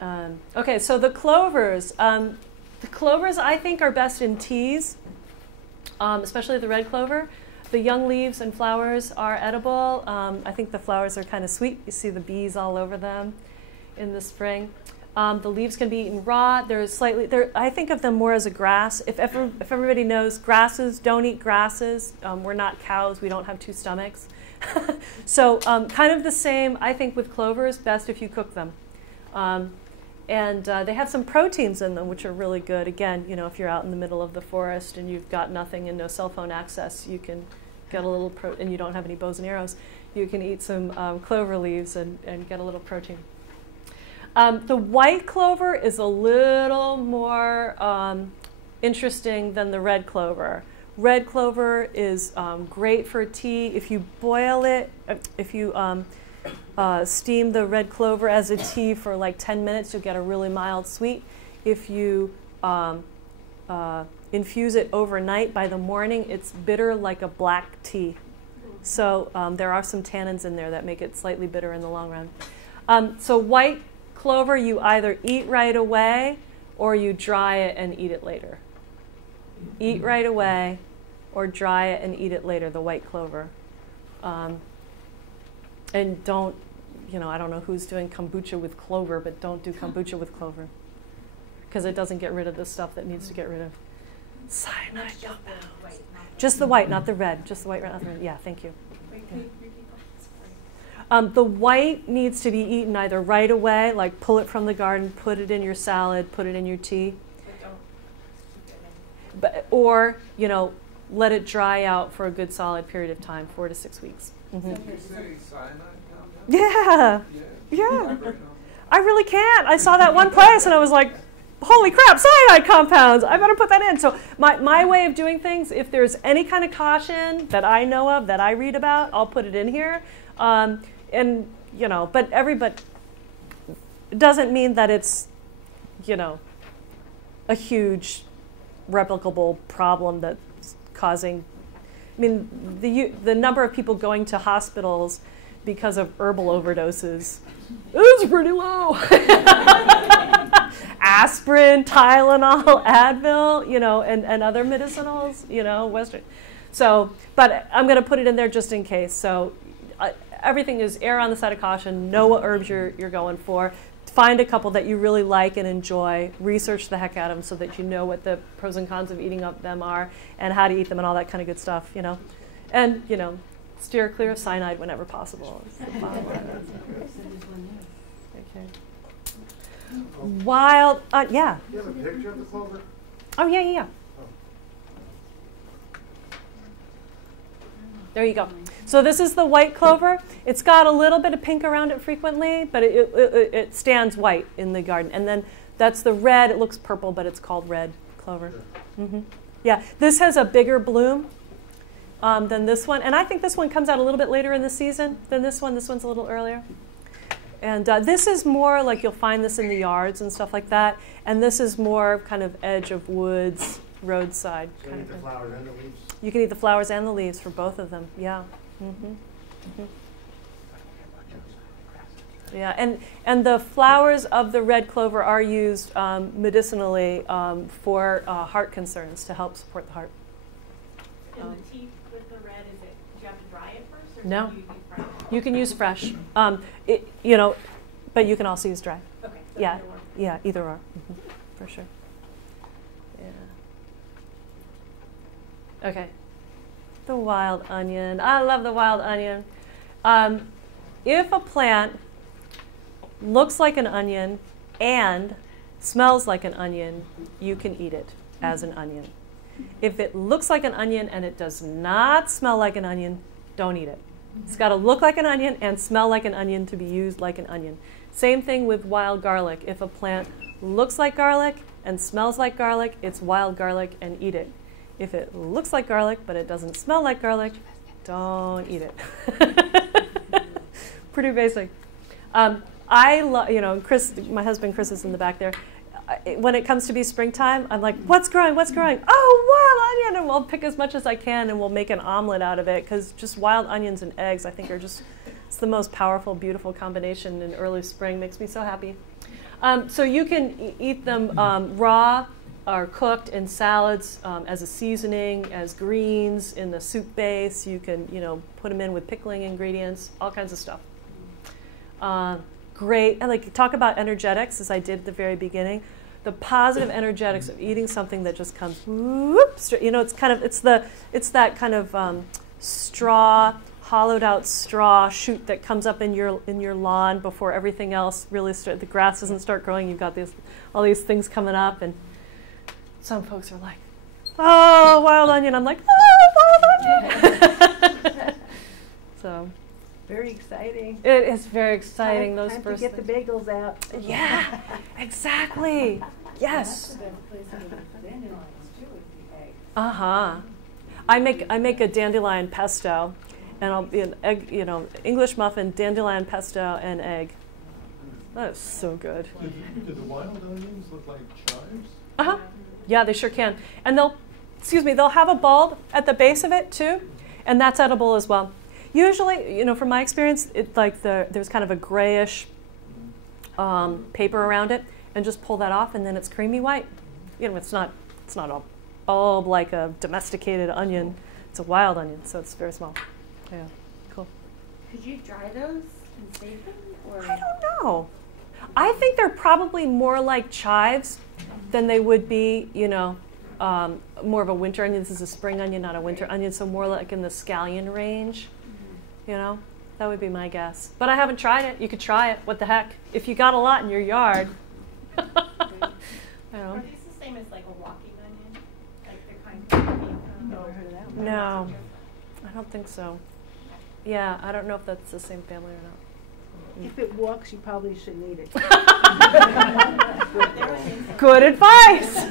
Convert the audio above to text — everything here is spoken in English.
Okay, so the clovers. The clovers, I think, are best in teas, especially the red clover. The young leaves and flowers are edible. I think the flowers are kind of sweet. You see the bees all over them in the spring. The leaves can be eaten raw. I think of them more as a grass. If everybody knows grasses, don't eat grasses. We're not cows. We don't have two stomachs. So kind of the same, I think, with clovers, best if you cook them. And they have some proteins in them, which are really good. Again, you know, if you're out in the middle of the forest and you've got nothing and no cell phone access, you can get a little and you don't have any bows and arrows, you can eat some clover leaves and get a little protein. The white clover is a little more interesting than the red clover. Red clover is great for tea. If you boil it, if you steam the red clover as a tea for like 10 minutes, you'll get a really mild sweet. If you infuse it overnight, by the morning, it's bitter like a black tea. So there are some tannins in there that make it slightly bitter in the long run. So white clover, you either eat right away or you dry it and eat it later. Eat right away or dry it and eat it later, the white clover. And don't, you know, I don't know who's doing kombucha with clover, but don't do kombucha with clover because it doesn't get rid of the stuff that needs to get rid of. Cyanide compounds. Just the white, not the red. Just the white, not the red. Yeah, thank you. The white needs to be eaten either right away, like pull it from the garden, put it in your salad, put it in your tea. Or, you know, let it dry out for a good solid period of time, 4 to 6 weeks. Mm-hmm. Can you say cyanide compounds? Yeah. I really can't. I saw that one place and I was like, holy crap, cyanide compounds. I better put that in. So my way of doing things, if there's any kind of caution that I know of, that I read about, I'll put it in here. And, you know, but everybody, it doesn't mean that it's, you know, a huge replicable problem that's causing, I mean, the number of people going to hospitals because of herbal overdoses is pretty low. Aspirin, Tylenol, Advil, you know, and other medicinals, you know, Western. So, but I'm going to put it in there just in case. So everything is err on the side of caution. Know what herbs you're going for. Find a couple that you really like and enjoy. Research the heck out of them so that you know what the pros and cons of eating up them are and how to eat them and all that kind of good stuff, you know. And, you know, steer clear of cyanide whenever possible. Okay. Wild, yeah. Do you have a picture of the clover? Oh, yeah. There you go. So this is the white clover. It's got a little bit of pink around it frequently, but it stands white in the garden. And then that's the red. It looks purple, but it's called red clover. Sure. Mm-hmm. Yeah, this has a bigger bloom than this one. And I think this one comes out a little bit later in the season than this one. This one's a little earlier. And this is more like you'll find this in the yards and stuff like that. And this is more kind of edge of woods, roadside. So you can eat the flowers and the leaves? You can eat the flowers and the leaves for both of them, yeah. Mm-hmm. Mm-hmm. Yeah, and the flowers of the red clover are used medicinally for heart concerns to help support the heart. And the tea with the red, do you have to dry it first? Or No. Do you use fresh? You can use fresh, you know, but you can also use dry. Okay. So Yeah, either one. yeah, either or, for sure. Yeah. Okay. The wild onion. I love the wild onion. If a plant looks like an onion and smells like an onion, you can eat it as an onion. If it looks like an onion and it does not smell like an onion, don't eat it. It's got to look like an onion and smell like an onion to be used like an onion. Same thing with wild garlic. If a plant looks like garlic and smells like garlic, it's wild garlic and eat it. If it looks like garlic but it doesn't smell like garlic, don't eat it. Pretty basic. I love, you know, Chris, my husband Chris is in the back there. When it comes to be springtime, I'm like, what's growing? What's growing? Oh, wild onion! And we'll pick as much as I can and we'll make an omelet out of it because just wild onions and eggs, I think, are just, it's the most powerful, beautiful combination in early spring. Makes me so happy. So you can eat them raw or cooked in salads as a seasoning, as greens in the soup base. You can, put them in with pickling ingredients, all kinds of stuff. Great. And like talk about energetics, as I did at the very beginning. The positive energetics of eating something that just comes whoop, straight. It's that kind of straw, hollowed out straw shoot that comes up in your lawn before everything else really the grass doesn't start growing. You've got all these things coming up, and some folks are like, "Oh, wild onion." I'm like, "Oh, wild onion." So very exciting. it is very exciting. Those time first to get things. the bagels out. Yeah, exactly. Yes. Uh-huh. I make a dandelion pesto, and I'll be an egg, English muffin, dandelion pesto, and egg. That is so good. Do the wild onions look like chives? Uh-huh. Yeah, they sure can. And they'll have a bulb at the base of it too, and that's edible as well. Usually, from my experience, there's kind of a grayish paper around it, and just pull that off, and then it's creamy white. It's not a bulb like a domesticated onion. It's a wild onion, so it's very small. Yeah, cool. Could you dry those and save them? Or? I don't know. I think they're probably more like chives than they would be, more of a winter onion. This is a spring onion, not a winter onion, so more like in the scallion range. That would be my guess. But I haven't tried it. You could try it. What the heck? If you got a lot in your yard. I don't know. Are these the same as like a walking onion? Like they're kind of Never heard of that one. No, I don't think so. Yeah, I don't know if that's the same family or not. If it walks, you probably shouldn't eat it. Good advice.